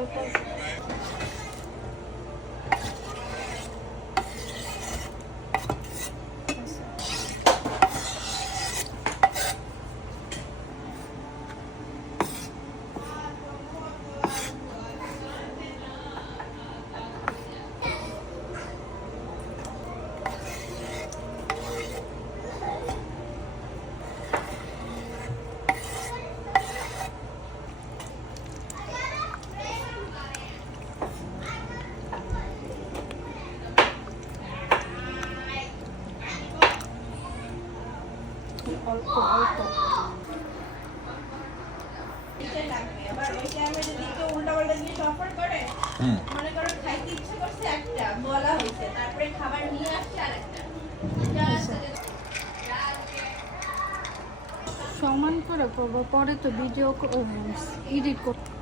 অল্প অল্প। অল্প অল্প সমান করে করবো, পরে তো ভিডিও এডিট করবো।